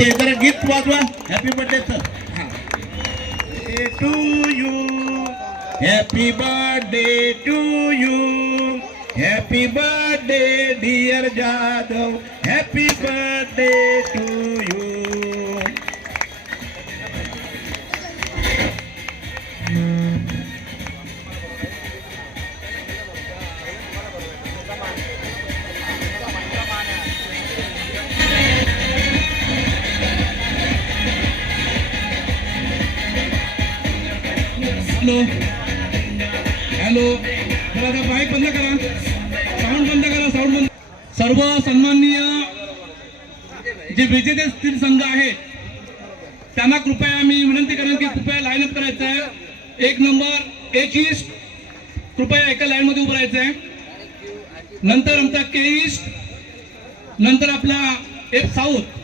Okay जरा गीत वाजवा हॅपी बर्थडेचं. To you happy birthday to you happy birthday dear Jadhav happy birthday to you. Hello hello जरा mike बंद करा, साऊंड बंद करा, साऊंड बंद. सर्व सन्माननीय जे विजेते स्थिर संघ आहेत त्यांना कृपया मी विनंती करेन की कृपया लाईन अप करायचं आहे. एक नंबर एक ईस्ट कृपया एका लाईन मध्ये उभं राहायचं आहे. नंतर आमचा के ईस्ट, नंतर आपला एफ साऊथ